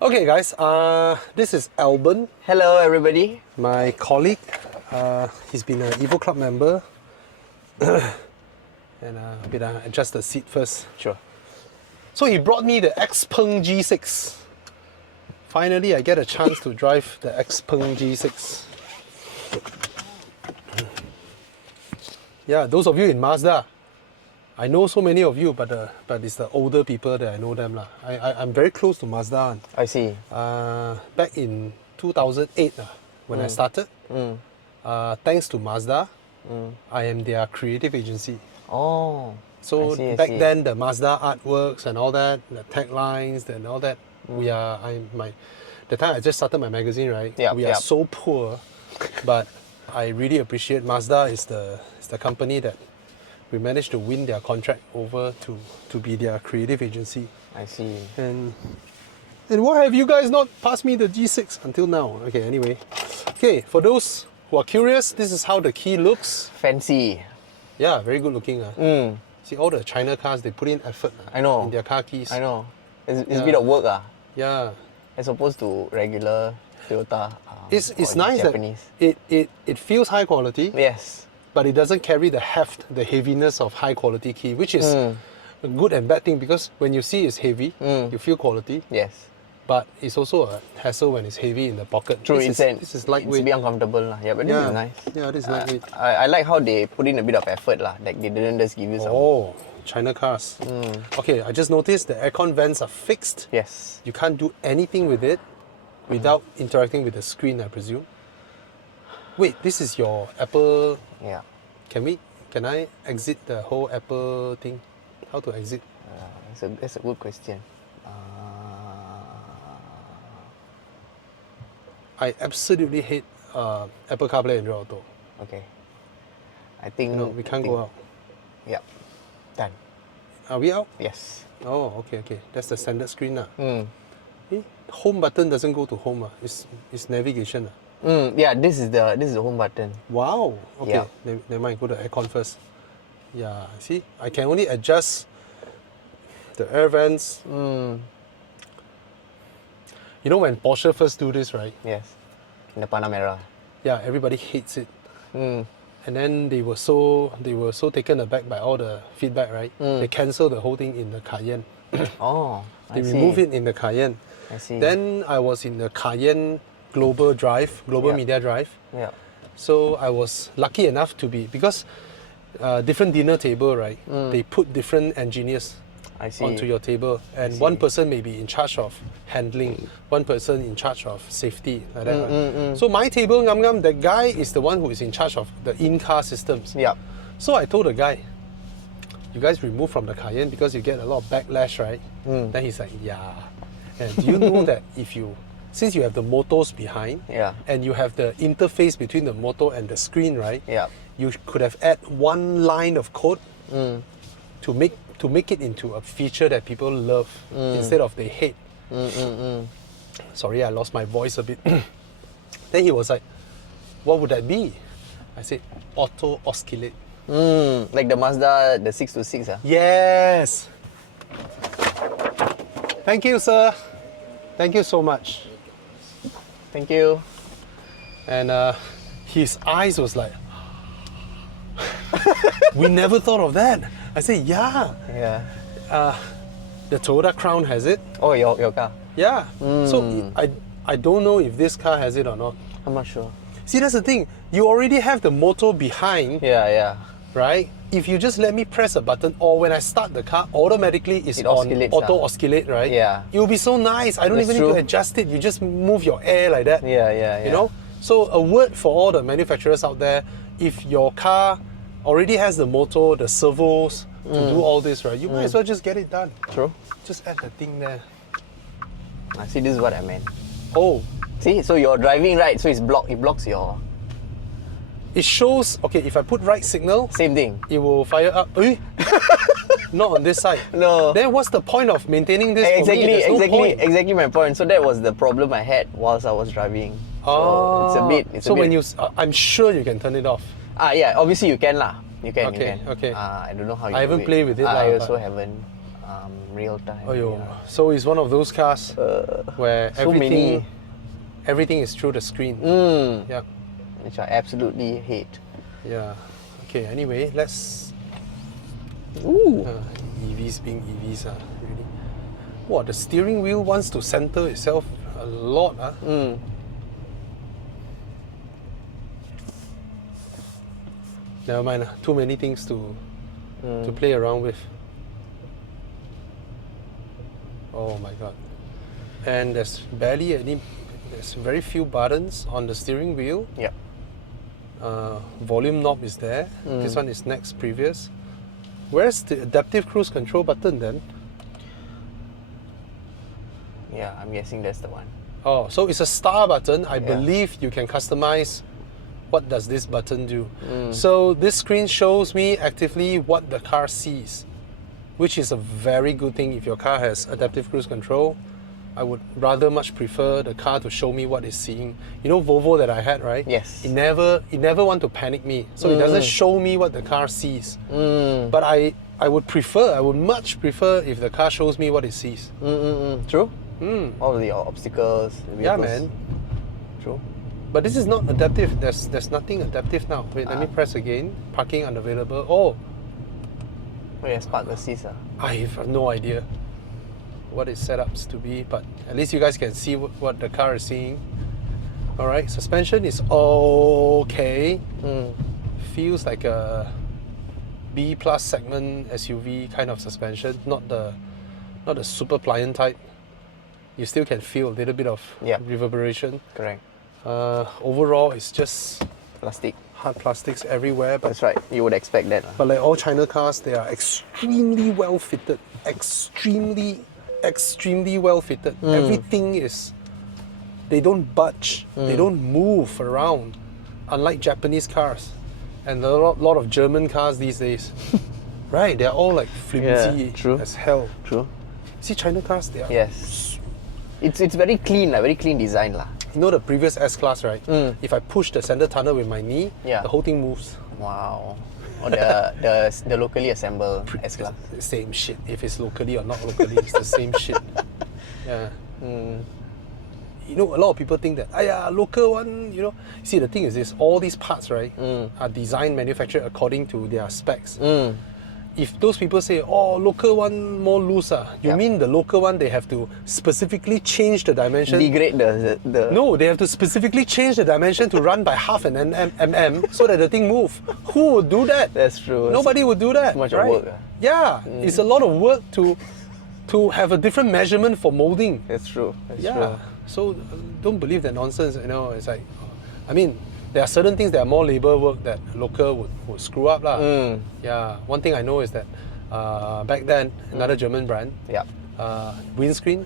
Okay, guys. This is Alban, Hello, everybody. my colleague. He's been an Evo Club member, and adjust the seat first. Sure. So he brought me the XPeng G6. Finally, I get a chance to drive the XPeng G6. Yeah, those of you in Mazda, I know so many of you, but it's the older people that I know them lah. I'm very close to Mazda. I see. Back in 2008, when I started, thanks to Mazda, I am their creative agency. Oh. So I back see. then, the Mazda artworks and all that, the taglines and all that, the time I just started my magazine, right? We are so poor, but I really appreciate Mazda is the company that we managed to win their contract over to be their creative agency. I see. And why have you guys not passed me the G6 until now? Okay, anyway. Okay, for those who are curious, this is how the key looks. Fancy. Yeah, very good looking. See, all the China cars, they put in effort I know. in their car keys. I know. It's a bit of work, Yeah. as opposed to regular Toyota. It's or nice Japanese. that it feels high quality, Yes. but it doesn't carry the heft, the heaviness of high quality key, which is a good and bad thing, because when you see it's heavy, you feel quality, Yes. but it's also a hassle when it's heavy in the pocket. True, this it's is lightweight. a bit uncomfortable. Yeah, but this is nice. Yeah, this is lightweight. I like how they put in a bit of effort. Like they didn't just give you some. Oh, China cars. Okay, I just noticed the aircon vents are fixed. Yes. You can't do anything with it without interacting with the screen, I presume. Wait, this is your Apple. Yeah. Can I exit the whole Apple thing? How to exit? That's a good question. I absolutely hate Apple CarPlay and Android Auto. Okay. I think We can't go out. Yeah. Done. Are we out? Yes. Oh, okay. That's the standard screen. Home button doesn't go to home. It's navigation. Yeah, this is the home button. Wow. Okay. Yeah. Never mind. Go to aircon first. Yeah. See, I can only adjust the air vents. You know when Porsche first do this, right? Yes. In the Panamera. Yeah, everybody hates it. And then they were so taken aback by all the feedback, right? They cancelled the whole thing in the Cayenne. Oh, They removed it in the Cayenne. I see. Then I was in the Cayenne Global Media Drive. Yeah. So I was lucky enough to be, because different dinner table, right? They put different engineers I see. onto your table, and one person may be in charge of handling, one person in charge of safety, like that. Right? So my table, the guy is the one who is in charge of the in-car systems. Yeah. So I told the guy, you guys remove from the Cayenne because you get a lot of backlash, right? Then he's like, yeah. And do you know that since you have the motors behind, and you have the interface between the motor and the screen, right? Yeah. You could have added one line of code to make it into a feature that people love instead of they hate. Sorry, I lost my voice a bit. Then he was like, what would that be? I said, auto oscillate. Like the Mazda, the 626. Yes. Thank you, sir. Thank you so much. Thank you. And his eyes was like, we never thought of that. I said, yeah. Yeah. The Toyota Crown has it. Oh, your car. Yeah. So I don't know if this car has it or not. I'm not sure. See, that's the thing. You already have the motor behind, Yeah. right? If you just let me press a button, or when I start the car, automatically it's It on oscillates, auto oscillate, right? Yeah. It will be so nice. I don't That's even need true. to adjust it. You just move your air like that. Yeah. You know? So a word for all the manufacturers out there, if your car already has the motor, the servos to do all this, right? You might as well just get it done. True. Just add the thing there. See, this is what I meant. Oh, See, so you're driving right, so it blocks your... it shows, okay, if I put right signal, Same thing. it will fire up. Eh? Not on this side. No. Then what's the point of maintaining this for me? There's no point. Exactly my point. So that was the problem I had whilst I was driving. So it's a bit... when you, I'm sure you can turn it off. Yeah, obviously you can lah. You can. Okay. I don't know how you I haven't do it. played with it I lah, also but- haven't. real time. Oh, so it's one of those cars where everything is through the screen. Yeah. Which I absolutely hate. Yeah. Okay, anyway, let's... EVs being EVs, really. Wow, the steering wheel wants to center itself a lot. Never mind, too many things to play around with. Oh my god. And there's very few buttons on the steering wheel. Yep. Volume knob is there. This one is next previous. Where's the adaptive cruise control button then? Yeah, I'm guessing that's the one. Oh, so it's a star button. I believe you can customize what does this button do. So this screen shows me actively what the car sees, which is a very good thing if your car has adaptive cruise control. I would rather much prefer the car to show me what it's seeing. You know Volvo that I had, right? Yes. It never want to panic me. So it doesn't show me what the car sees. But I would much prefer if the car shows me what it sees. True. All the obstacles. The yeah, man. True. But this is not adaptive. There's nothing adaptive now. Wait, let me press again. Parking unavailable. Oh. Oh yes, park assist. I have no idea what it's set up to be, but at least you guys can see what the car is seeing. Alright, suspension is okay. Feels like a B plus segment SUV kind of suspension, not the super pliant type. You still can feel a little bit of reverberation. Correct. Overall, it's just plastic. Hard plastics everywhere. But that's right. You would expect that. But like all China cars, they are extremely well fitted. Extremely well fitted. Everything is... They don't budge. They don't move around. Unlike Japanese cars. And a lot of German cars these days. Right, they're all like flimsy as hell. True. See China cars, they are... Yes. It's very clean, very clean design. You know the previous S-Class, right? If I push the center tunnel with my knee, the whole thing moves. Wow. Or the locally assembled S-Class. Same shit. If it's locally or not locally, it's the same shit. Yeah. You know, a lot of people think that, local one, you know. See, the thing is this, all these parts, right, are designed, manufactured according to their specs. If those people say, oh, local one more loose, you mean the local one, they have to specifically change the dimension? Degrade the... No, they have to specifically change the dimension to run by half an mm so that the thing move. Who would do that? That's true. Nobody would do that. Too much right? work. Yeah, it's a lot of work to have a different measurement for molding. That's true. That's true. So don't believe that nonsense, you know. It's like, I mean, there are certain things that are more labor work that local would screw up. Yeah, one thing I know is that back then, another German brand, windscreen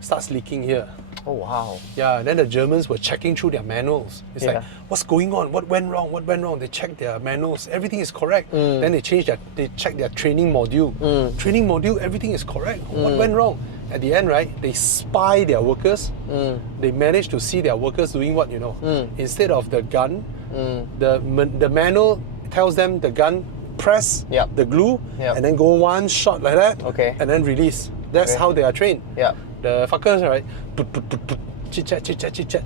starts leaking here. Oh wow. Yeah, and then the Germans were checking through their manuals. It's like, what's going on? What went wrong? What went wrong? They checked their manuals. Everything is correct. Then they checked their training module. Training module, everything is correct. What went wrong? At the end, right, they spy their workers. They manage to see their workers doing what, you know. Instead of the gun, the manual tells them the gun, press the glue, and then go one shot like that, and then release. That's how they are trained. The fuckers, right, chit-chat, chit-chat, chit-chat,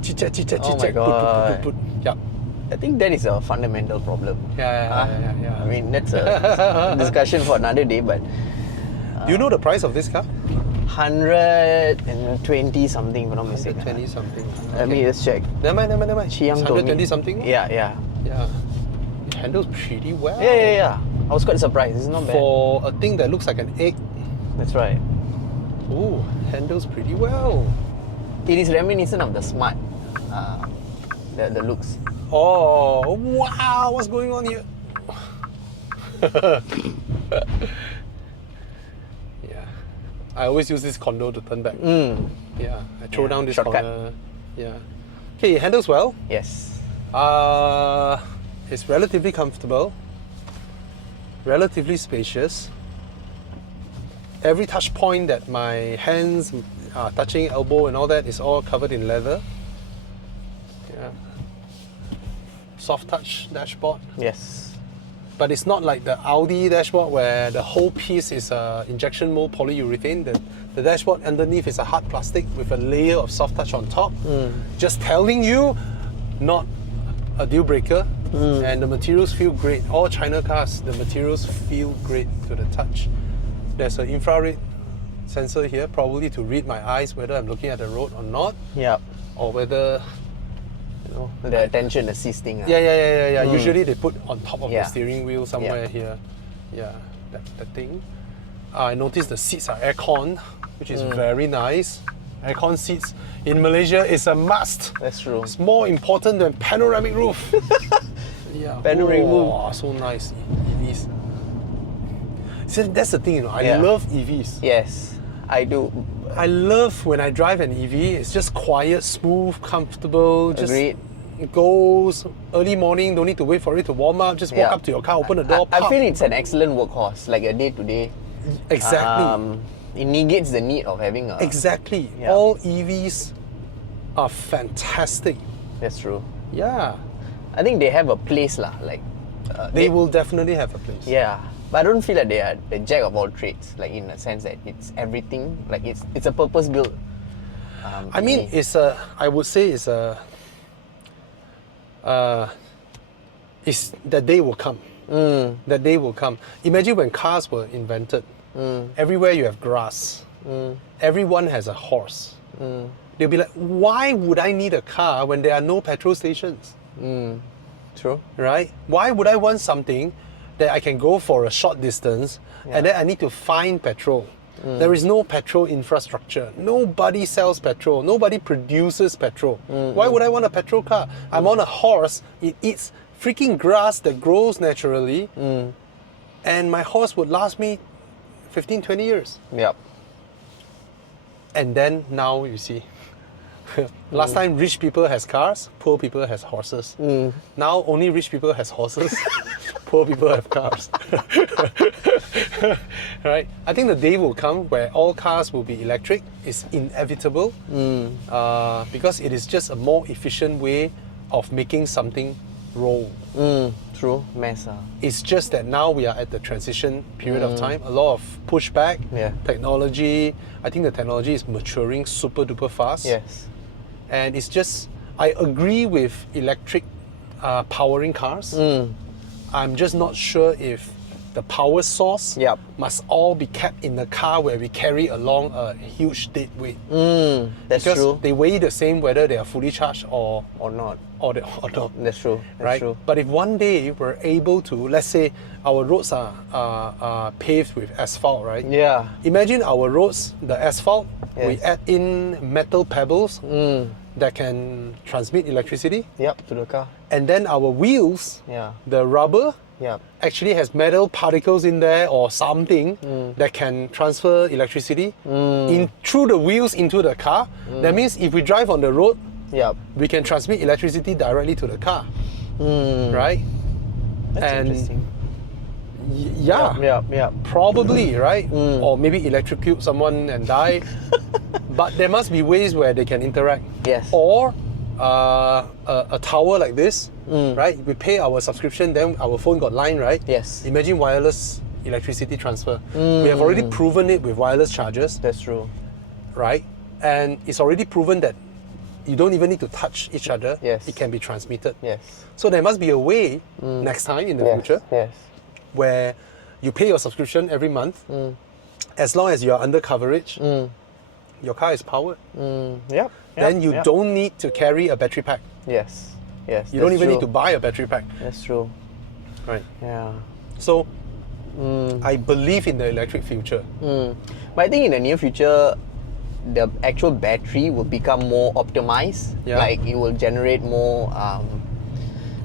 chit-chat, chit-chat, oh my God. I think that is a fundamental problem. Yeah. I mean, that's a discussion for another day, but... Do you know the price of this car? 120 something, if I'm not mistaken. 120 something. Let me just check. Never mind. Chiang told me. 120 something? Yeah. It handles pretty well. Yeah. I was quite surprised. It's not bad. For a thing that looks like an egg. That's right. Ooh, handles pretty well. It is reminiscent of the Smart, the looks. Oh, wow, what's going on here? I always use this condo to turn back. Yeah, I throw down this shortcut. corner. Yeah. Okay, it handles well. Yes. It's relatively comfortable. Relatively spacious. Every touch point that my hands are touching, elbow and all that is all covered in leather. Yeah. Soft touch dashboard. Yes. but it's not like the Audi dashboard where the whole piece is injection mold polyurethane. The dashboard underneath is a hard plastic with a layer of soft touch on top. Just telling you, not a deal breaker. And the materials feel great. All China cars, the materials feel great to the touch. There's an infrared sensor here, probably to read my eyes whether I'm looking at the road or not. Yeah. Or whether, the attention assisting. Yeah. Usually they put on top of the steering wheel somewhere here. Yeah, that thing. I noticed the seats are aircon, which is very nice. Aircon seats in Malaysia is a must. That's true. It's more important than panoramic roof. Yeah. Panoramic roof. Oh, so nice. EVs. See, that's the thing, I love EVs. Yes, I do. I love when I drive an EV. It's just quiet, smooth, comfortable. Just Agreed. It goes early morning. Don't need to wait for it to warm up. Just walk up to your car, open the door. I feel it's an excellent workhorse, like a day-to-day. Exactly. It negates the need of having a... Exactly. Yeah. All EVs are fantastic. That's true. Yeah. I think they have a place lah. Like they will definitely have a place. Yeah, but I don't feel like they are the jack of all trades. Like in a sense that it's everything. Like it's a purpose built. I mean, I would say it's that day will come. That day will come. Imagine when cars were invented. Everywhere you have grass. Everyone has a horse. They'll be like, why would I need a car when there are no petrol stations? True. Right? Why would I want something that I can go for a short distance and then I need to find petrol? There is no petrol infrastructure. Nobody sells petrol. Nobody produces petrol. Why would I want a petrol car? I'm on a horse. It eats freaking grass that grows naturally. And my horse would last me 15, 20 years. Yep. And then now you see. Last time rich people has cars, poor people has horses. Now only rich people has horses, poor people have cars. Right? I think the day will come where all cars will be electric. It's inevitable because it is just a more efficient way of making something roll. True. Mess. It's just that now we are at the transition period of time. A lot of pushback, technology. I think the technology is maturing super duper fast. Yes. And it's just, I agree with electric powering cars. I'm just not sure if the power source must all be kept in the car where we carry along a huge dead weight. That's because true. they weigh the same whether they are fully charged or not. Or not. That's true. That's right? true. But if one day we're able to, let's say our roads are paved with asphalt, right? Yeah. Imagine our roads, the asphalt, we Yes. add in metal pebbles that can transmit electricity. Yep. To the car. And then our wheels, Yeah. the rubber, Yep. actually has metal particles in there or something that can transfer electricity through the wheels into the car. That means if we drive on the road, Yep. we can transmit electricity directly to the car, right? That's interesting. Yeah. Probably, right? Or maybe electrocute someone and die. But there must be ways where they can interact. Yes. Or a tower like this, right? We pay our subscription, then our phone got line, right? Yes. Imagine wireless electricity transfer. We have already proven it with wireless chargers, That's true. right? And it's already proven that you don't even need to touch each other. Yes. It can be transmitted. Yes. So there must be a way next time in the future Yes. where you pay your subscription every month. As long as you are under coverage, your car is powered. Yep. Then you don't need to carry a battery pack. Yes. Yes. You don't even need to buy a battery pack. That's true. Right. Yeah. So I believe in the electric future. But I think in the near future, the actual battery will become more optimized. Yeah. Like it will generate more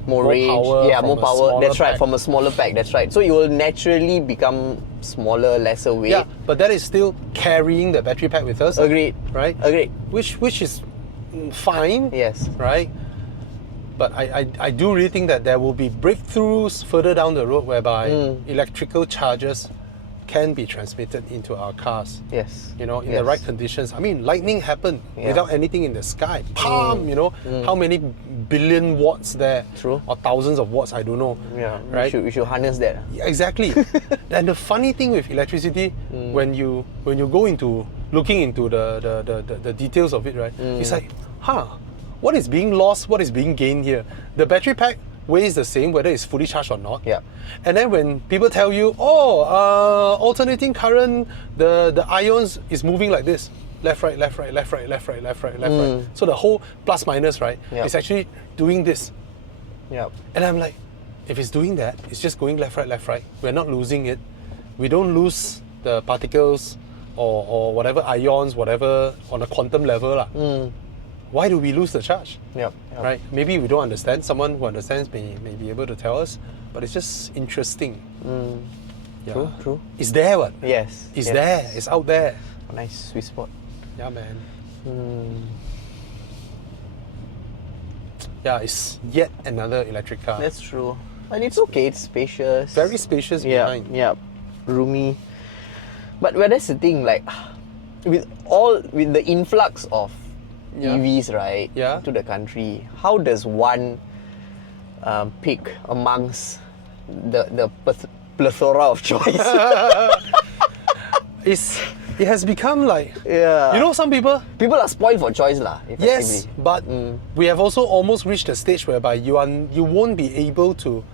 More range. power Yeah, from more a power. smaller That's right, pack. from a smaller pack. That's right. So it will naturally become smaller, lesser weight. Yeah, but that is still carrying the battery pack with us. Agreed. Right? Agreed. Which is fine. Yes. Right? But I do really think that there will be breakthroughs further down the road whereby electrical chargers can be transmitted into our cars. Yes. You know, in the right conditions. I mean, lightning happened without anything in the sky. Palm, you know, how many billion watts there? True. Or thousands of watts, I don't know. Yeah, right? we should harness that. Yeah, exactly. And the funny thing with electricity, when you go into looking into the details of it, right? It's like, what is being lost? What is being gained here? The battery pack weighs the same whether it's fully charged or not. Yeah. And then when people tell you, alternating current, the ions is moving like this. Left, right, left, right, left, right, left, right, left, right, left, right. So the whole plus minus, right, is actually doing this. Yeah. And I'm like, if it's doing that, it's just going left, right, left, right. We're not losing it. We don't lose the particles or whatever ions, whatever on a quantum level. Why do we lose the charge? Yep. Right? Maybe we don't understand. Someone who understands may be able to tell us. But it's just interesting. Yeah. True. It's there, what? Yes. It's there. It's out there. A nice sweet spot. Yeah, man. Yeah, it's yet another electric car. That's true. And it's okay. It's spacious. Very spacious behind. Yeah. Roomy. But that's the thing. Like, with the influx of EVs, right, to the country, how does one pick amongst the plethora of choice? It has become like, you know, some people are spoiled for choice lah. Yes, but we have also almost reached a stage whereby you won't be able to.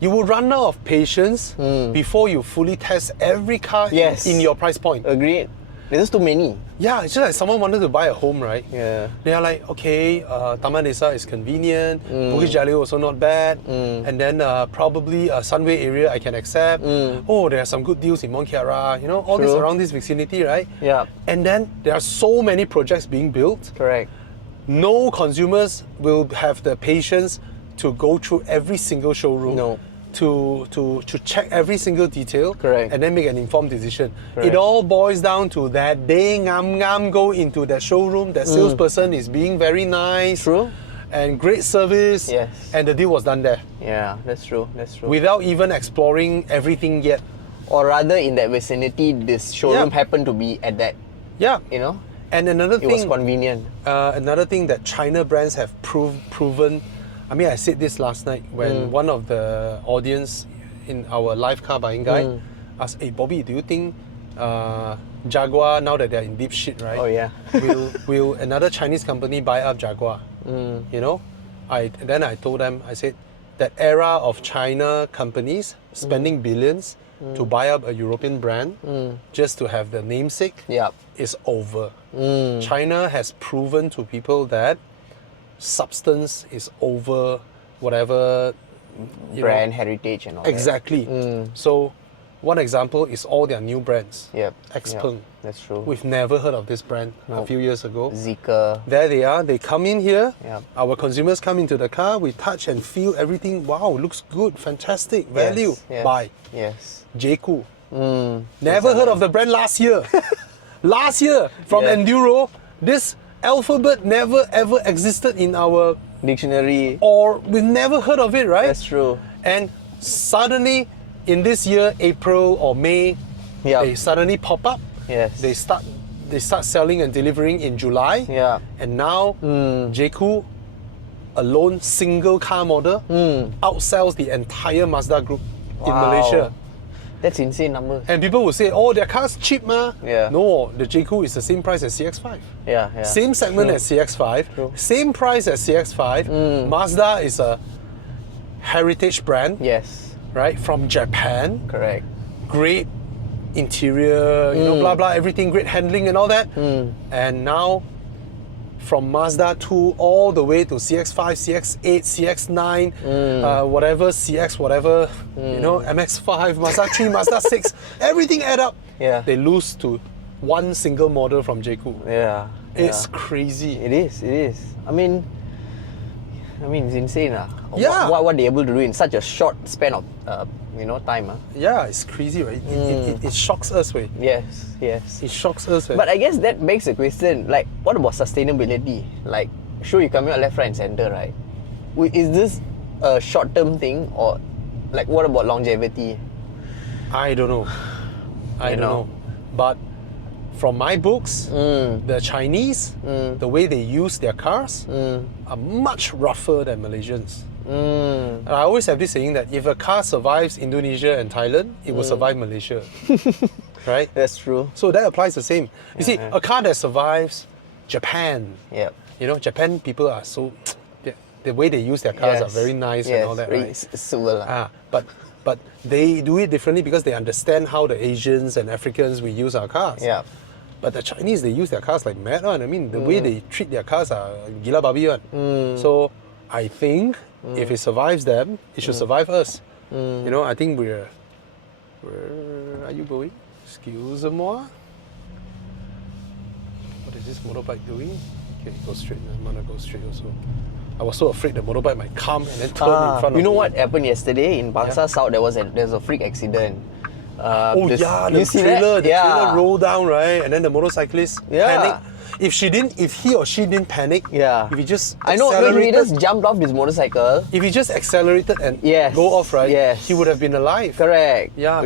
You will run out of patience before you fully test every car in your price point. Agreed. There's just too many. Yeah, it's just like someone wanted to buy a home, right? Yeah. They are like, okay, Taman Desa is convenient, Bukit Jalil also not bad, and then probably Sunway area I can accept. Oh, there are some good deals in Mont Kiara, you know, all this around this vicinity, right? Yeah. And then there are so many projects being built. Correct. No consumers will have the patience to go through every single showroom. No. To check every single detail. Correct. And then make an informed decision. Correct. It all boils down to that they go into that showroom, that salesperson is being very nice. True. And great service. Yes. And the deal was done there. Yeah, that's true. Without even exploring everything yet. Or rather, in that vicinity, this showroom happened to be at that. Yeah. You know? And another thing. It was convenient. Another thing that China brands have proven. I mean, I said this last night when one of the audience in our live car buying guide asked, "Hey Bobby, do you think Jaguar, now that they're in deep shit, right? Oh yeah. will another Chinese company buy up Jaguar?" You know, then I told them, I said that era of China companies spending billions to buy up a European brand just to have the namesake is over. China has proven to people that substance is over whatever brand heritage and all exactly. So one example is all their new brands. XPeng. That's true. We've never heard of this brand a few years ago. Zeekr. There they are. They come in here. Our consumers come into the car. We touch and feel everything. Wow, looks good. Fantastic. Value. Buy. Yes. J-Cool. Never heard of the brand last year. Last year from Enduro. This alphabet never ever existed in our dictionary, or we've never heard of it, right? That's true. And suddenly in this year, April or May, they suddenly pop up. Yes. They start selling and delivering in July. And now J-Cool, alone single car model, outsells the entire Mazda group in Malaysia. That's insane numbers. And people will say, oh, their car's cheap, ma. Yeah. No, the J-Cool is the same price as CX-5. Yeah. Same segment as CX-5. Same price as CX-5. Mazda is a heritage brand. Yes. Right? From Japan. Correct. Great interior, you know, blah, blah, everything, great handling and all that. And now, from Mazda 2 all the way to CX-5, CX-8, CX-9, whatever, CX, whatever, you know, MX-5, Mazda 3, Mazda 6, everything add up. They lose to one single model from J-Cool. It's crazy. It is. I mean, it's insane. What they're able to do in such a short span of time. Yeah, it's crazy, right? It shocks us, right? Yes. It shocks us, right? But I guess that begs the question, like, what about sustainability? Like, sure, you coming out left, right and center, right? Is this a short-term thing, or like what about longevity? I don't know. I don't know. But from my books, the Chinese, the way they use their cars are much rougher than Malaysians. And I always have this saying that if a car survives Indonesia and Thailand, it will survive Malaysia. Right? That's true. So that applies the same. You see, a car that survives Japan, you know, Japan people are so, the way they use their cars are very nice and all that, right? Civil. But they do it differently because they understand how the Asians and Africans we use our cars. Yeah. But the Chinese, they use their cars like mad one. I mean, the way they treat their cars are gila babi one. So I think if it survives them, it should survive us. You know, I think where are you going? Excuse-moi. What is this motorbike doing? Okay, go straight. I'm gonna go straight also. I was so afraid the motorbike might come and then turn in front of me. You know what happened yesterday in Backseat South? There's a freak accident. The trailer rolled down, right? And then the motorcyclist panicked. If he or she didn't panic, if he just he just jumped off his motorcycle. If he just accelerated and go off, right? He would have been alive. Correct. Yeah,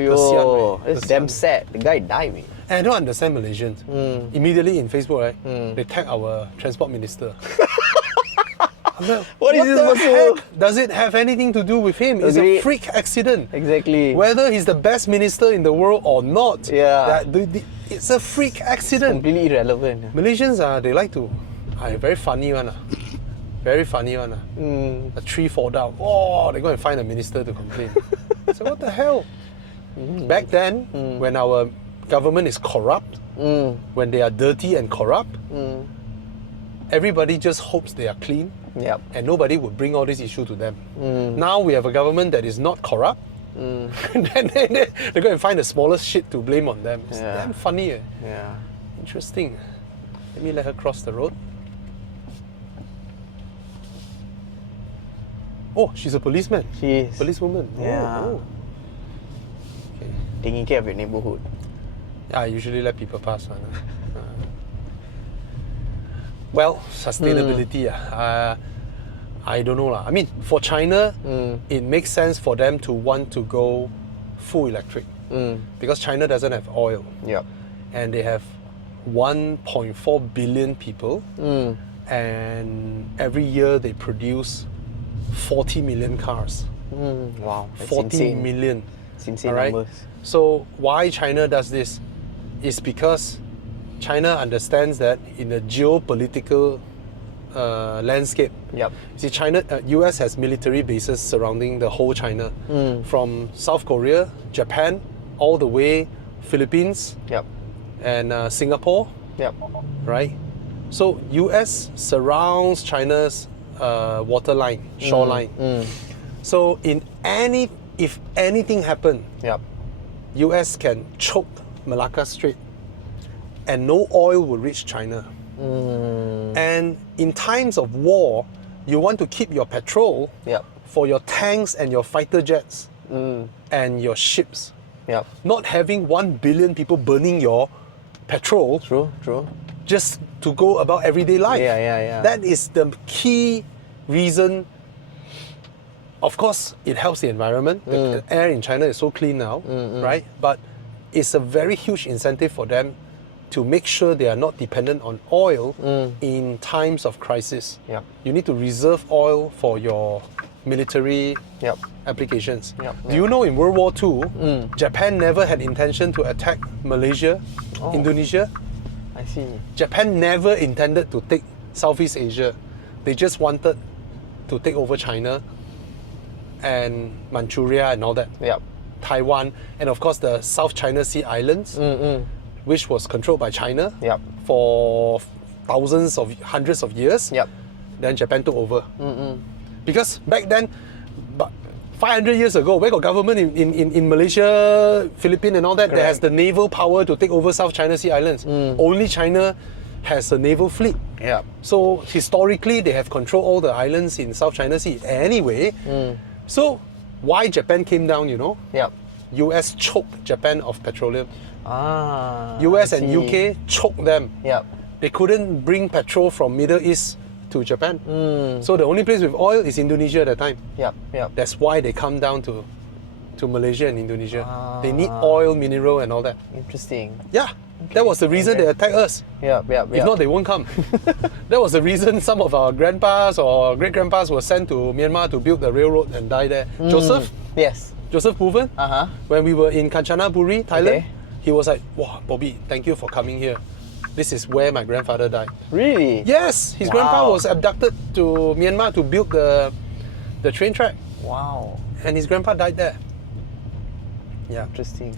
it's damn sad. The guy died, man. And I don't understand Malaysians. Immediately in Facebook, right? They tag our transport minister. What is this heck does it have anything to do with him? It's a freak accident. Exactly. Whether he's the best minister in the world or not, it's a freak accident. Completely irrelevant. Malaysians, they like to, very funny one. Very funny one. A tree fall down. Oh, they go and find a minister to complain. So what the hell? Back then, when our government is corrupt, when they are dirty and corrupt, everybody just hopes they are clean. And nobody would bring all this issue to them. Now we have a government that is not corrupt. Then they go and find the smallest shit to blame on them. It's damn funny. Interesting. Let me let her cross the road. Oh, she's a policeman. She is. Policewoman. Oh. Okay. Taking care of your neighborhood. I usually let people pass. Well, sustainability. I don't know. I mean, for China, it makes sense for them to want to go full electric because China doesn't have oil. And they have 1.4 billion people, and every year they produce 40 million cars. Wow, that's 40 insane. million. It's insane numbers. So why China does this is because China understands that in the geopolitical landscape, see, US has military bases surrounding the whole China, from South Korea, Japan, all the way Philippines, and Singapore, right? So US surrounds China's waterline, shoreline. So if anything happened, US can choke Malacca Strait, and no oil will reach China. And in times of war, you want to keep your petrol for your tanks and your fighter jets and your ships. Not having 1 billion people burning your petrol just to go about everyday life. That is the key reason. Of course, it helps the environment. The air in China is so clean now, right? But it's a very huge incentive for them to make sure they are not dependent on oil in times of crisis. You need to reserve oil for your military applications. Do you know in World War II, Japan never had intention to attack Malaysia, Indonesia? I see. Japan never intended to take Southeast Asia. They just wanted to take over China and Manchuria and all that. Taiwan, and of course the South China Sea Islands, which was controlled by China for hundreds of years. Then Japan took over. Because back then, 500 years ago, where got government in Malaysia, Philippines and all that that has the naval power to take over South China Sea Islands? Only China has a naval fleet. So historically, they have controlled all the islands in South China Sea. Anyway, so why Japan came down, you know? US choked Japan of petroleum. US and UK choked them. They couldn't bring petrol from Middle East to Japan. So the only place with oil is Indonesia at that time. That's why they come down to to Malaysia and Indonesia. They need oil, mineral, and all that. Interesting. Yeah, that was the reason they attacked us. Yeah. If not, they won't come. That was the reason some of our grandpas or great-grandpas were sent to Myanmar to build the railroad and die there. Joseph? Yes. Joseph Pooven? When we were in Kanchanaburi, Thailand, he was like, wow, Bobby, thank you for coming here. This is where my grandfather died. Really? Yes, his grandpa was abducted to Myanmar to build the train track. Wow. And his grandpa died there. Yeah. Interesting.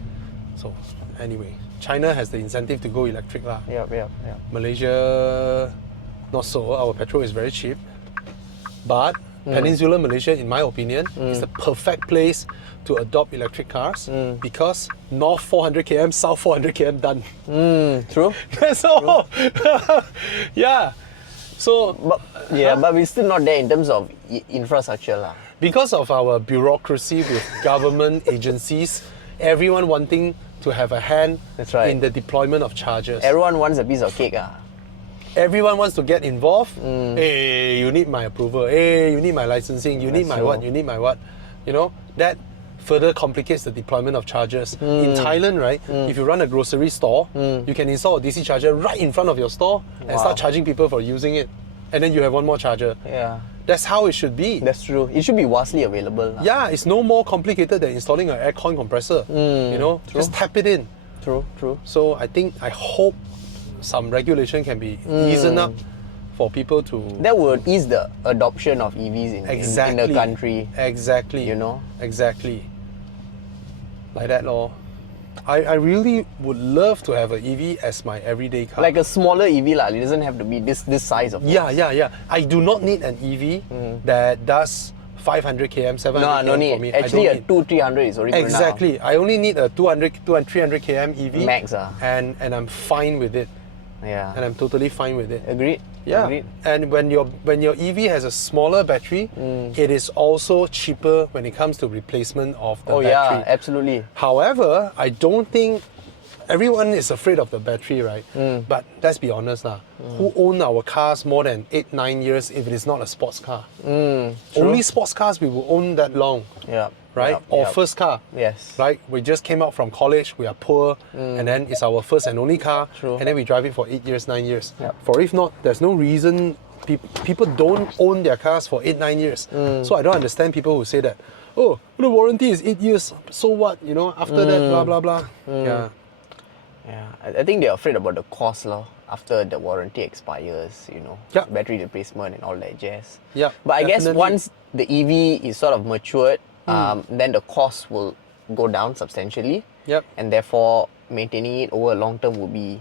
So, anyway, China has the incentive to go electric lah. Yeah. Malaysia, not so. Our petrol is very cheap. But Peninsular Malaysia, in my opinion, is the perfect place to adopt electric cars because north 400 km, south 400 km done. True. That's all. Yeah. So, but we're still not there in terms of infrastructure lah. Because of our bureaucracy with government agencies, everyone wanting to have a hand in the deployment of chargers. Everyone wants a piece of cake. Everyone wants to get involved. Hey, you need my approval. Hey, you need my licensing. You need my what? You need my what? You know, that further complicates the deployment of chargers. In Thailand, right, if you run a grocery store, you can install a DC charger right in front of your store and start charging people for using it. And then you have one more charger. Yeah. That's how it should be. That's true. It should be vastly available. Yeah, it's no more complicated than installing an aircon compressor. You know, just tap it in. True. So I hope some regulation can be eased up for people to... That would ease the adoption of EVs in the country. Exactly. You know? Exactly. Like that, lor. I really would love to have an EV as my everyday car. Like a smaller EV lah. It doesn't have to be this size of. Yeah. I do not need an EV that does 500 km, 700 km no need. for me. Actually, a 200-300 is already exactly. I only need a 200 and 300 km EV. Max. And I'm fine with it. Yeah. And I'm totally fine with it. Agreed. Yeah. Agreed. And when your EV has a smaller battery, it is also cheaper when it comes to replacement of the battery. Yeah, absolutely. However, I don't think everyone is afraid of the battery, right? But let's be honest lah. Who own our cars more than 8-9 years if it is not a sports car? Only sports cars we will own that long. Yeah. Right? Or first car. Yes. Right? We just came out from college, we are poor, and then it's our first and only car, and then we drive it for 8 years, 9 years. For if not, there's no reason people don't own their cars for 8-9 years. So I don't understand people who say that, oh, the warranty is 8 years, so what? You know, after that, blah, blah, blah. Yeah. I think they're afraid about the cost after the warranty expires, you know, battery replacement and all that jazz. Yeah. But I guess once the EV is sort of matured, then the cost will go down substantially. Yep. And therefore, maintaining it over a long term will be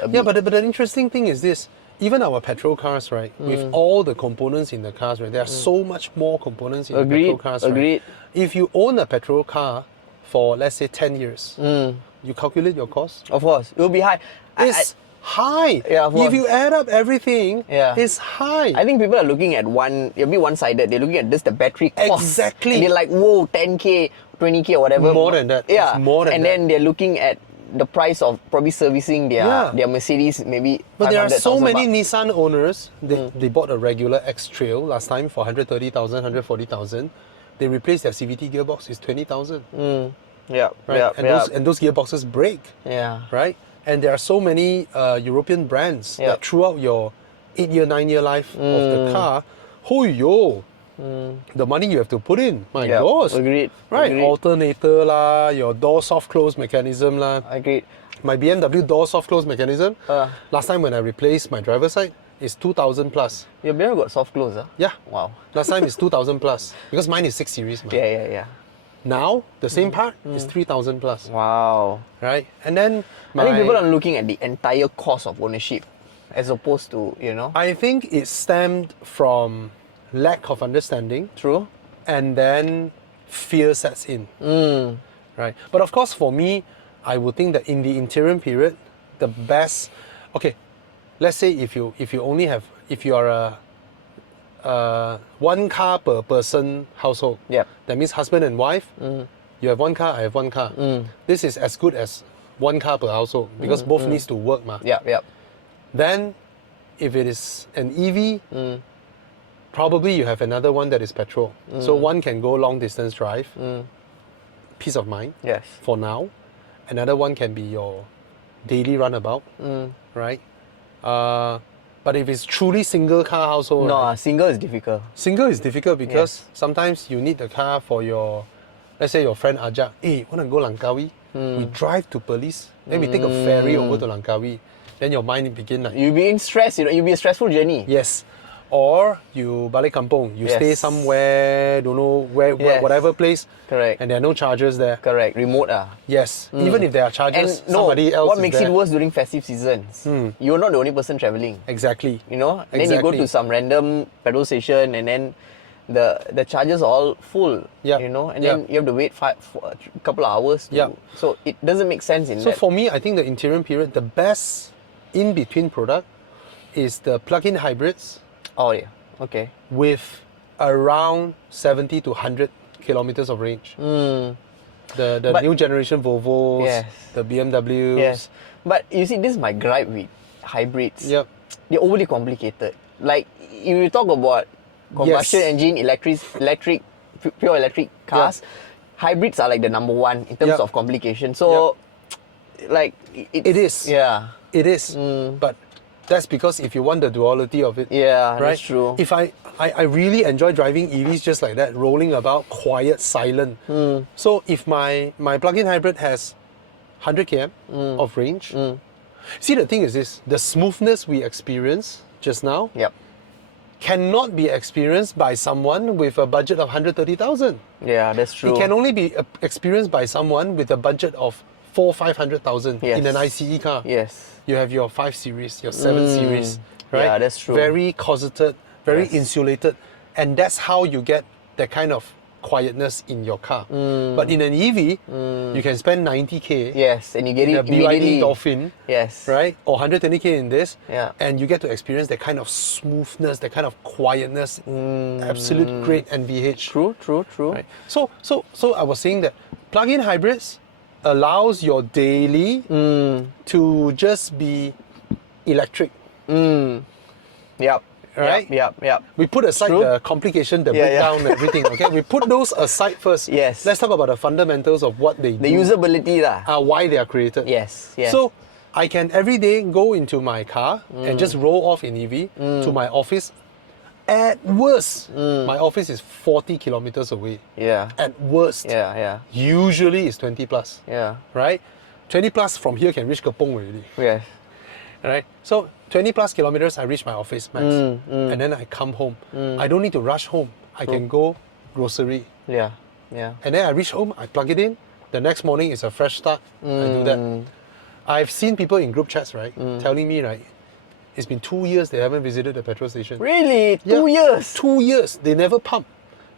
a bit... Yeah, but the interesting thing is this. Even our petrol cars, right, with all the components in the cars, right, there are so much more components in the petrol cars, right? If you own a petrol car for, let's say, 10 years, you calculate your cost? Of course. It will be high. It's high. Yeah, if you add up everything, it's high. I think people are looking at it'll be one-sided. They're looking at just the battery cost. Exactly. And they're like, whoa, 10K, 20K or whatever. More than that. Yeah. It's more than and that. then they're looking at the price of probably servicing their Mercedes, maybe. But there are so many bucks. Nissan owners, they bought a regular X Trail last time for 130,000, 140,000. They replaced their CVT gearbox, it's 20,000. Yeah, right? And those gearboxes break. Yeah. Right? And there are so many European brands that throughout your 8-year, 9-year life of the car, the money you have to put in, my gosh. Agreed. Right? Alternator lah, your door soft close mechanism lah. Agreed. My BMW door soft close mechanism, last time when I replaced my driver's side, is 2,000 plus. Your BMW got soft close, huh? Yeah. Wow. Last time it's 2,000 plus because mine is 6 series. Man. Yeah. Now the same part is 3,000 plus. Wow. Right, and then I think people are looking at the entire cost of ownership, as opposed to I think it stemmed from lack of understanding. True. And then fear sets in. Right, but of course for me, I would think that in the interim period, the best. Okay, let's say if you are a one car per person household. Yeah. That means husband and wife. You have one car, I have one car. This is as good as one car per household because both needs to work, ma. Yeah. Then, if it is an EV, probably you have another one that is petrol. So one can go long distance drive. peace of mind. Yes. For now. Another one can be your daily runabout, right? But if it's truly single car household, No, right? single is difficult. Single is difficult because sometimes you need the car for your, let's say your friend Ajak. Hey, wanna go Langkawi? We drive to Perlis, then we take a ferry over to Langkawi. Then your mind begin like, You'll be in stress, you'll be a stressful journey. yes. Or you balik kampung, you stay somewhere, don't know where, whatever place. Correct. And there are no chargers there. Correct. Remote. Yes. Even if there are chargers, And no, somebody else what is makes there. it worse during festive seasons? You're not the only person traveling. Exactly. You know? And then you go to some random petrol station and then the chargers are all full. Yeah. You know? And then you have to wait for a couple of hours. So it doesn't make sense in that. So for me, I think the interim period, the best in-between product is the plug-in hybrids. Oh yeah, okay. With around 70 to 100 kilometers of range. The new generation Volvos, the BMWs. Yes. But you see, this is my gripe with hybrids. Yep. They're overly complicated. Like, if you talk about combustion engine, electric, pure electric cars, hybrids are like the number one in terms of complication. So, like, it is. Yeah. It is. But that's because if you want the duality of it. Yeah, right? That's true. If I really enjoy driving EVs just like that, rolling about, quiet, silent. So if my plug-in hybrid has 100 km of range, see, the thing is this, the smoothness we experience just now cannot be experienced by someone with a budget of 130,000. Yeah, that's true. It can only be experienced by someone with a budget of 400,000-500,000 in an ICE car. Yes. You have your 5 Series, your 7 Series, right? Yeah, that's true. Very cosseted, very insulated, and that's how you get that kind of quietness in your car. But in an EV, you can spend 90k. Yes, and you get in it a BYD immediately. Dolphin. Yes. Right? Or 120k in this. Yeah. And you get to experience that kind of smoothness, that kind of quietness, absolute great NVH. True. Right? So I was saying that plug-in hybrids allows your daily to just be electric. Yep. Right? Yep. We put aside the complication, the breakdown, everything, okay? We put those aside first. Yes. Let's talk about the fundamentals of what they do. The usability lah. Why they are created. Yes. So I can every day go into my car and just roll off in EV to my office. At worst, my office is 40 kilometers away. Yeah. At worst. Yeah. Usually it's 20 plus. Yeah. Right? 20 plus from here can reach Kepong already. Yes. Right? So 20 plus kilometers, I reach my office max. And then I come home. I don't need to rush home. I can go grocery. Yeah. And then I reach home, I plug it in. The next morning is a fresh start. I do that. I've seen people in group chats, right, telling me, right, it's been 2 years they haven't visited the petrol station. Really? 2 years? 2 years. They never pump.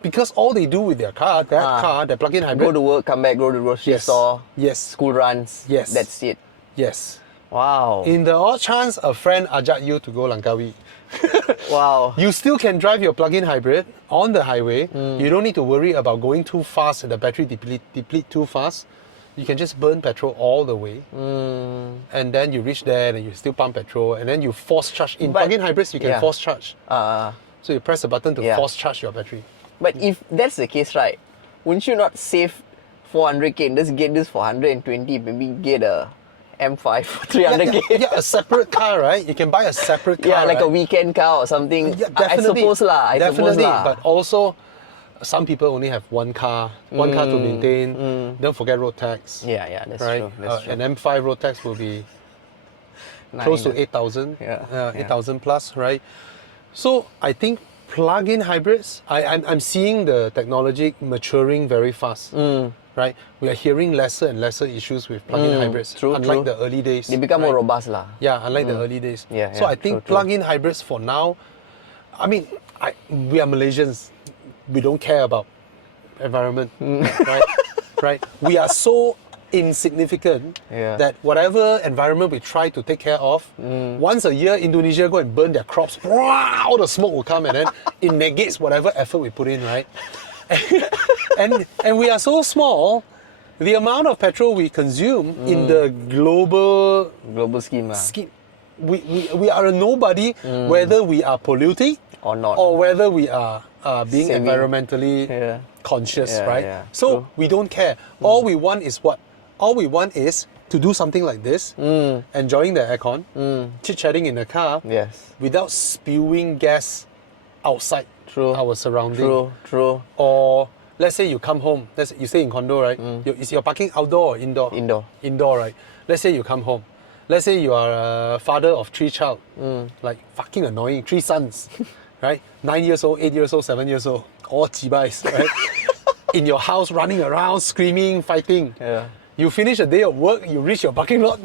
Because all they do with their car, that plug-in hybrid. Go to work, come back, go to the grocery store. Yes. School runs. Yes. That's it. Yes. Wow. In the odd chance a friend ajak you to go Langkawi, wow. you still can drive your plug-in hybrid on the highway. You don't need to worry about going too fast and the battery deplete too fast. You can just burn petrol all the way. And then you reach there and you still pump petrol and then you force charge. In plug-in hybrids, you can force charge. So you press a button to force charge your battery. But if that's the case, right, wouldn't you not save 400k and just get this for 120, maybe get a M5 for 300k? Yeah, a separate car, right? You can buy a separate car. Yeah, like a weekend car or something. Yeah, definitely. I suppose lah. But also, some people only have one car to maintain. Don't forget road tax. Yeah, that's right? true. That's true. An M5 road tax will be close to 8,000. 8,000 plus, right? So I think plug-in hybrids, I'm seeing the technology maturing very fast. Right? We are hearing lesser and lesser issues with plug-in hybrids. Unlike the early days. They become more robust lah. Yeah, unlike the early days. So I think true. plug-in hybrids for now, I mean, we are Malaysians. We don't care about environment. Right? We are so insignificant that whatever environment we try to take care of, once a year Indonesia go and burn their crops, all the smoke will come and then it negates whatever effort we put in, right? and we are so small, the amount of petrol we consume in the global scheme, we are a nobody whether we are polluting or not, or whether we are being saving. environmentally conscious, right? Yeah, so true. we don't care. All we want is what? All we want is to do something like this, enjoying the aircon, chit-chatting in the car, Yes. without spewing gas outside our surrounding. True. Or let's say you come home, you stay in condo, right? Is your parking outdoor or indoor? Indoor, right? Let's say you come home. Let's say you are a father of 3 child, like fucking annoying, 3 sons, right? 9 years old, 8 years old, 7 years old, all jibais, right? In your house, running around, screaming, fighting. Yeah. You finish a day of work, you reach your parking lot,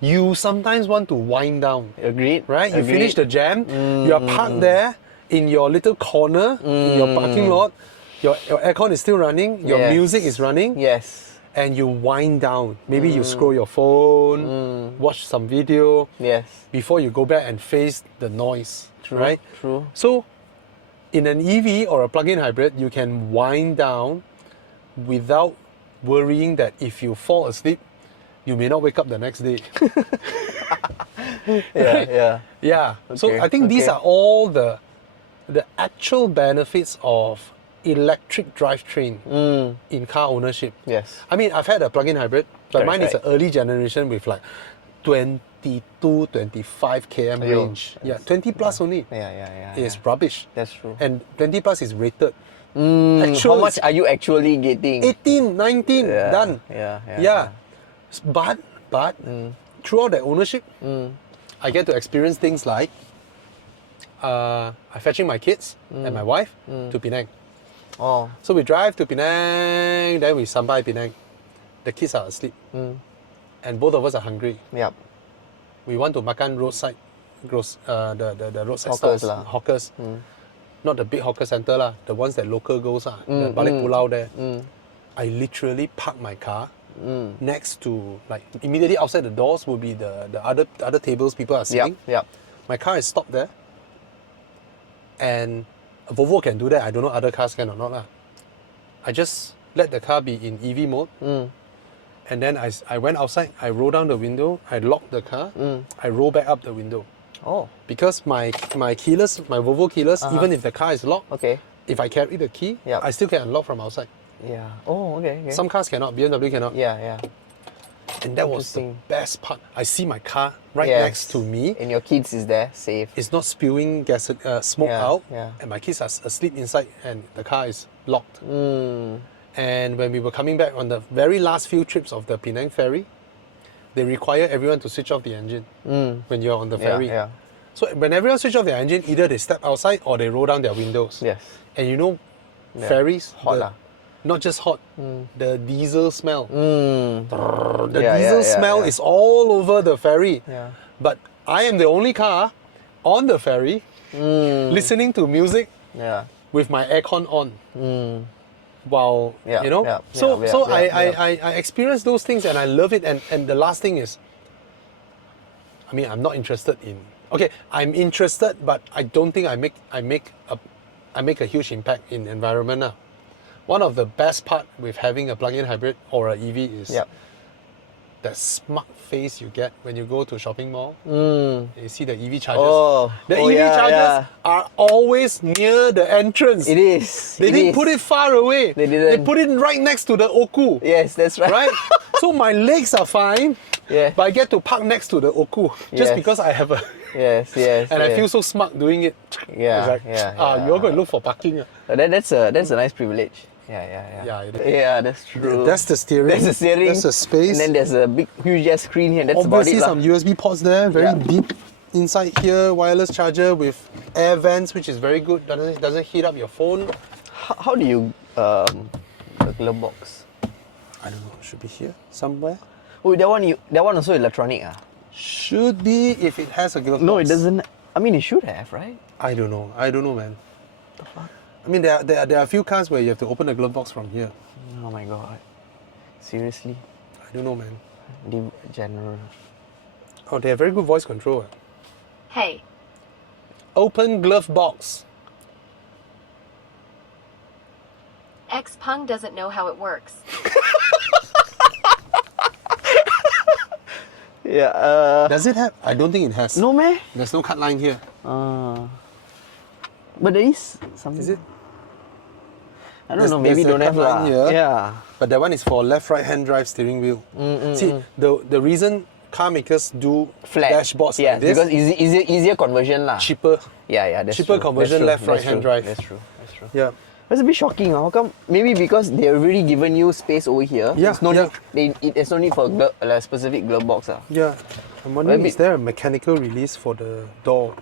you sometimes want to wind down. Agreed. Right? You finish the jam, you are parked there in your little corner, in your parking lot, your aircon is still running, your music is running. Yes. And you wind down. Maybe you scroll your phone, watch some video. Yes. Before you go back and face the noise. Right? True. So, in an EV or a plug-in hybrid, you can wind down without worrying that if you fall asleep, you may not wake up the next day. Yeah. So I think these are all the actual benefits of electric drivetrain in car ownership. Yes. I mean, I've had a plug-in hybrid, but mine is right. an early generation with like 22, 25 km range. Yeah, 20 plus only. Yeah. It's rubbish. That's true. And 20 plus is rated. How much are you actually getting? 18, 19, done. Yeah. But throughout that ownership, I get to experience things like I'm fetching my kids and my wife to Penang. Oh. So we drive to Penang, then we sampai Penang. The kids are asleep. And both of us are hungry. Yep. We want to makan roadside, the roadside Hawkers stalls, hawkers. Not the big hawker center lah, the ones that local goes the Balik Pulau there. I literally park my car next to, like, immediately outside the doors will be the other tables people are sitting. Yep. My car is stopped there. And Volvo can do that. I don't know other cars can or not lah. I just let the car be in EV mode. And then I went outside, I roll down the window, I lock the car, I roll back up the window. Oh. Because my keyless, my Volvo keyless, even if the car is locked, if I carry the key, I still can unlock from outside. Yeah. Oh, okay. Some cars cannot, BMW cannot. Yeah. And that was the best part. I see my car right next to me. And your kids is there, safe. It's not spewing gas, smoke out. Yeah. And my kids are asleep inside and the car is locked. And when we were coming back on the very last few trips of the Penang ferry, they require everyone to switch off the engine when you're on the ferry. Yeah. So when everyone switch off their engine, either they step outside or they roll down their windows. Yes. And you know, ferries, hot not just hot, the diesel smell. The Yeah, diesel smell is all over the ferry. Yeah. But I am the only car on the ferry listening to music with my aircon on. While you know, I experience those things and I love it. And the last thing is, I mean, I'm not interested in. Okay, I'm interested, but I don't think I make a huge impact in the environment. One of the best part with having a plug-in hybrid or an EV is that smug face you get when you go to a shopping mall. You see the EV chargers. The EV chargers are always near the entrance. It is. They didn't put it far away. They didn't. They put it right next to the Oku. Yes, that's right. Right? So my legs are fine. Yeah. But I get to park next to the Oku just because I have a. Yes. And I feel so smart doing it. Yeah. It's like, you're going to look for parking. That's a nice privilege. Yeah, that's true. That's the steering. That's the steering. That's the space. And then there's a big, huge ass screen here. That's obviously about it. Some USB ports there, very deep. Inside here, wireless charger with air vents, which is very good. Doesn't heat up your phone. How do you the glove box? I don't know. Should be here somewhere. Oh, that one also electronic. Should be if it has a glove box. No, it doesn't. I mean, it should have, right? I don't know, man. The fuck? I mean, there are a few cars where you have to open the glove box from here. Oh my god. Seriously? I don't know, man. General. Oh, they have very good voice control. Hey. Open glove box. XPeng doesn't know how it works. Does it have? I don't think it has. No, meh? There's no cut line here. But there is something. Is it? I don't know, maybe don't have lah. Yeah. But that one is for left right hand drive steering wheel. See, the reason car makers do flat dashboards like this, because easier conversion lah. cheaper. Yeah, that's cheaper true. conversion left right hand drive. That's true. Yeah. That's a bit shocking. How come? Maybe because they already given you space over here. Yeah, There's no need for a specific glove box. Yeah. I'm wondering, is there a mechanical release for the door?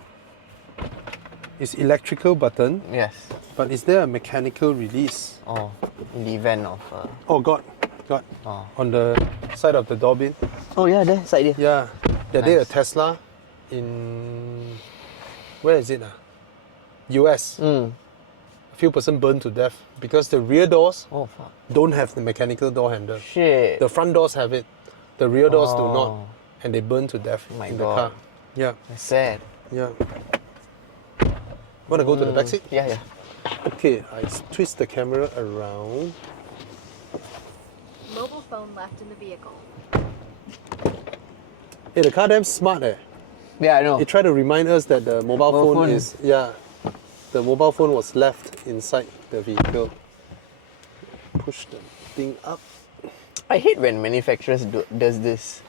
It's electrical button. Yes. But is there a mechanical release? Oh, in the event of... Oh, got. Oh. On the side of the door bin. Oh yeah, there, side there. Yeah. That day a Tesla in... Where is it? US. A few person burned to death because the rear doors don't have the mechanical door handle. Shit. The front doors have it. The rear doors do not. And they burned to death in the car. Yeah. That's sad. Yeah. Want to go to the back seat? Yeah. Okay, I twist the camera around. Mobile phone left in the vehicle. Hey, the car damn smart Yeah, I know. It tried to remind us that the mobile phone is... Yeah. The mobile phone was left inside the vehicle. Push the thing up. I hate when manufacturers does this.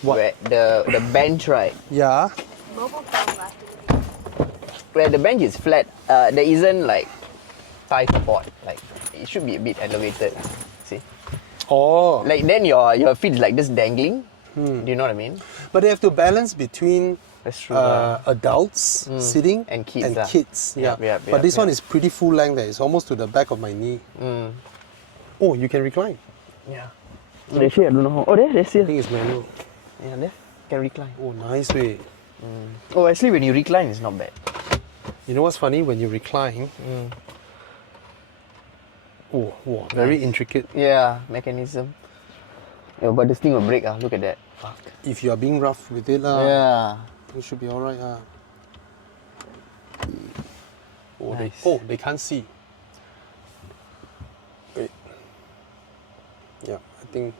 What? Where the bench, right? Yeah. Mobile phone left in the vehicle. Where the bench is flat, there isn't like thigh support. Like it should be a bit elevated. See? Oh. Like then your feet is like just dangling. Do you know what I mean? But they have to balance between That's true. adults sitting and kids. Yeah. Yep, but this one is pretty full length. It's almost to the back of my knee. Oh, you can recline. Yeah. Actually, I don't know how. Oh, there's I here. think it's manual. Yeah, there. Can recline. Oh, nice way. Oh, actually, when you recline, it's not bad. You know what's funny? When you recline, very intricate. Yeah, mechanism. Yeah, but this thing will break. Look at that. Fuck. If you are being rough with it, yeah, it should be alright. Oh, nice. they can't see. Wait. Yeah, I think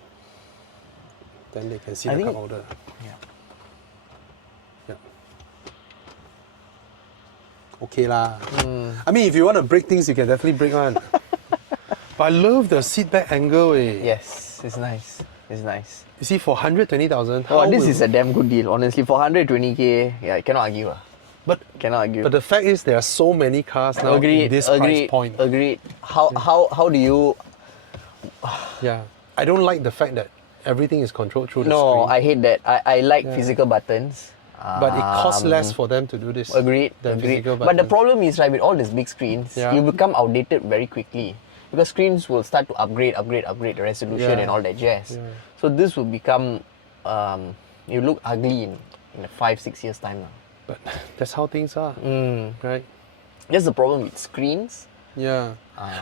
then they can see the cup holder. Yeah. Okay lah. I mean, if you want to break things, you can definitely break one. But I love the seat back angle. Yes, it's nice. It's nice. You see, for 120,000. Oh, this is a damn good deal. Honestly, for 120k, yeah, you cannot argue. But cannot argue. But the fact is, there are so many cars now in this price point. Agreed. How do you? Yeah, I don't like the fact that everything is controlled through the screen. No, I hate that. I like physical buttons. But it costs less for them to do this. Agreed. But the problem is, right, with all these big screens, you become outdated very quickly. Because screens will start to upgrade the resolution and all that jazz. Yeah. So this will become, you look ugly in 5-6 years time now. But that's how things are, right? That's the problem with screens. Yeah.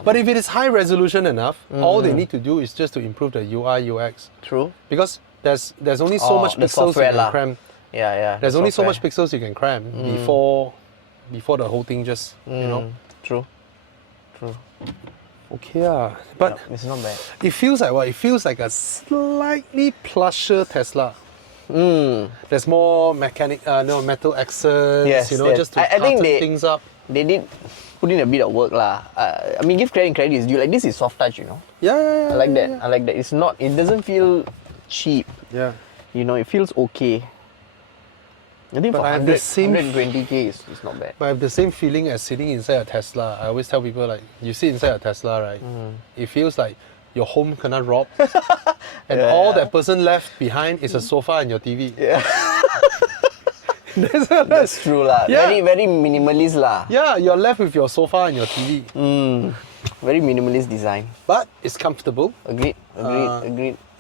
But if it is high resolution enough, all they need to do is just to improve the UI UX. True. Because there's only so much pixels you can cram. Yeah. There's only so much pixels you can cram before the whole thing just True. Okay, but it's not bad. It feels like what? It feels like a slightly plusher Tesla. There's more metal accents. Yes, just to tighten things up. They did put in a bit of work lah. I mean, give credit is due. Like this is soft touch, Yeah. I like that. I like that. It's not. It doesn't feel cheap. Yeah. It feels okay. I think for 120k is not bad. But I have the same feeling as sitting inside a Tesla. I always tell people, like, you sit inside a Tesla, right? It feels like your home cannot rob. And all that person left behind is a sofa and your TV. Yeah. That's true lah. Yeah. Very minimalist lah. Yeah, you're left with your sofa and your TV. Very minimalist design. But it's comfortable. Agreed.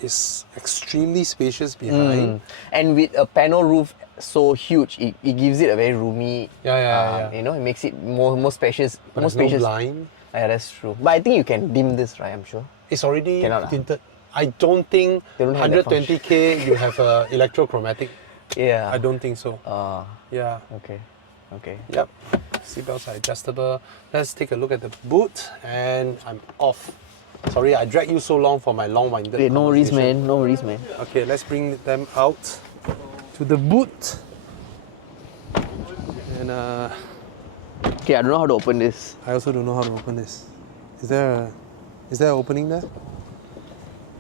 It's extremely spacious behind. And with a panel roof so huge, it gives it a very roomy. Yeah. It makes it more spacious. But more spacious. No blind. Yeah, that's true. But I think you can dim this, right? I'm sure. It's already tinted. I don't think 120k you have a electrochromatic. Yeah. I don't think so. Yeah. Okay. Yep. Seatbelts are adjustable. Let's take a look at the boot, and I'm off. Sorry, I dragged you so long for my long-winded conversation. No worries, man. Okay, let's bring them out to the boot. And okay, I don't know how to open this. I also don't know how to open this. Is there an opening there?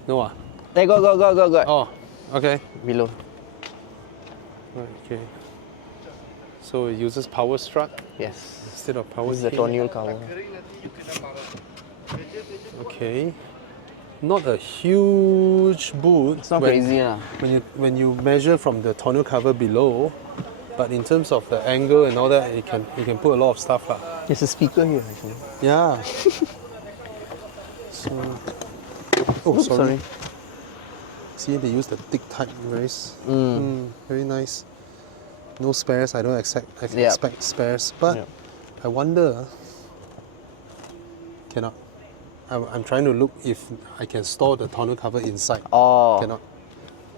No ah. There, go. Oh, okay. Below. Okay. So it uses power strut Yes. instead of power This is the key. tonneau cover. Okay. Not a huge boot. It's not crazy, lah. When you measure from the tonneau cover below, but in terms of the angle and all that, you can put a lot of stuff lah. There's a speaker here, actually. Yeah. So. Oh, Oops, sorry. See, they use the thick type, very nice. No spares. I don't expect spares, but I wonder. Cannot. I'm trying to look if I can store the tonneau cover inside. Oh. Cannot.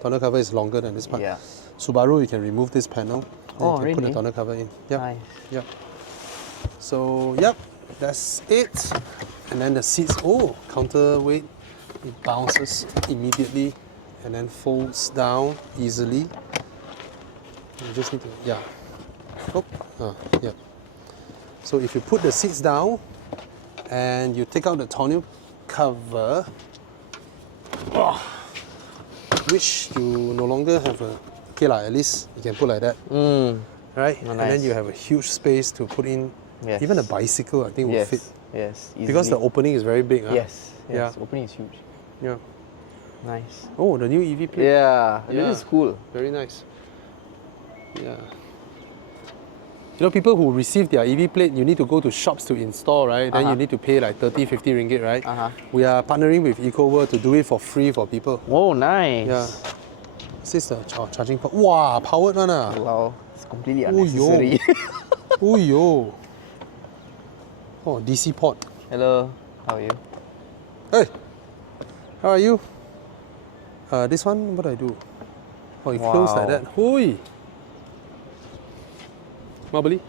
Tonneau cover is longer than this part. Yeah. Subaru, you can remove this panel. Oh, you can really? put the tonneau cover in. Yep. Nice. Yep. So, yep, that's it. And then the seats, counterweight. It bounces immediately and then folds down easily. You just need to, yeah. So if you put the seats down and you take out the tonneau cover, which you no longer have at least you can put like that, right? Oh, and nice. then you have a huge space to put in, even a bicycle I think will fit. Yes, easily. Because the opening is very big. Yes, Yeah. opening is huge. Yeah. Nice. Oh, the new EV plate. Yeah, this is cool. Very nice. Yeah. You know, people who receive their EV plate, you need to go to shops to install, right? Then you need to pay like 30, 50 ringgit, right? We are partnering with EcoWorld to do it for free for people. Oh, nice. Yeah. This is the charging port. Wow, powered one. Wow, it's completely unnecessary. Oh, yo. Oh, DC port. Hello, how are you? Hey, how are you? This one, what do I do? Oh, it close like that. Hui! Mabali.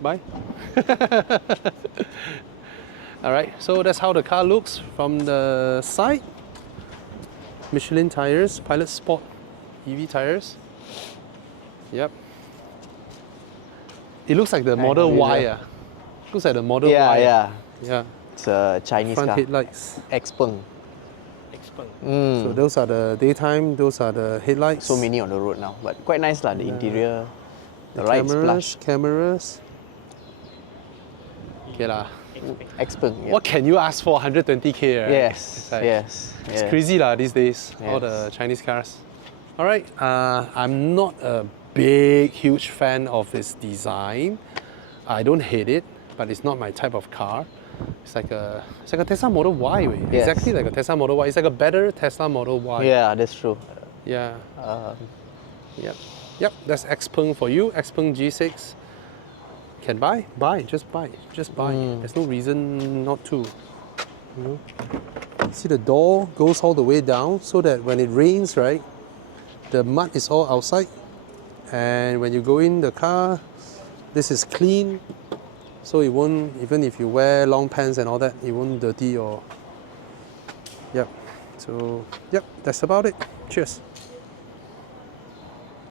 Bye. Alright, so that's how the car looks from the side. Michelin tires, Pilot Sport EV tires. Yep. It looks like the Model Y. Looks like the Model Y. Yeah. It's a Chinese Front car. headlights. XPeng. So those are the daytime, those are the headlights. So many on the road now, but quite nice lah. The interior, the lights, plush. Cameras. Okay lah. XPeng. Yeah. What can you ask for 120k, right? Yes. It's crazy lah these days. All the Chinese cars. All right. I'm not a huge fan of its design. I don't hate it, but it's not my type of car. It's like a Tesla Model Y. Yes. Exactly like a Tesla Model Y. It's like a better Tesla Model Y. Yeah, that's true. Yeah. Yep. That's XPeng for you. XPeng G6. Can buy? Buy. Just buy. There's no reason not to. You know? See, the door goes all the way down so that when it rains, right, the mud is all outside. And when you go in the car, this is clean. So it won't, even if you wear long pants and all that, it won't dirty or... Yep. So, yep, that's about it. Cheers.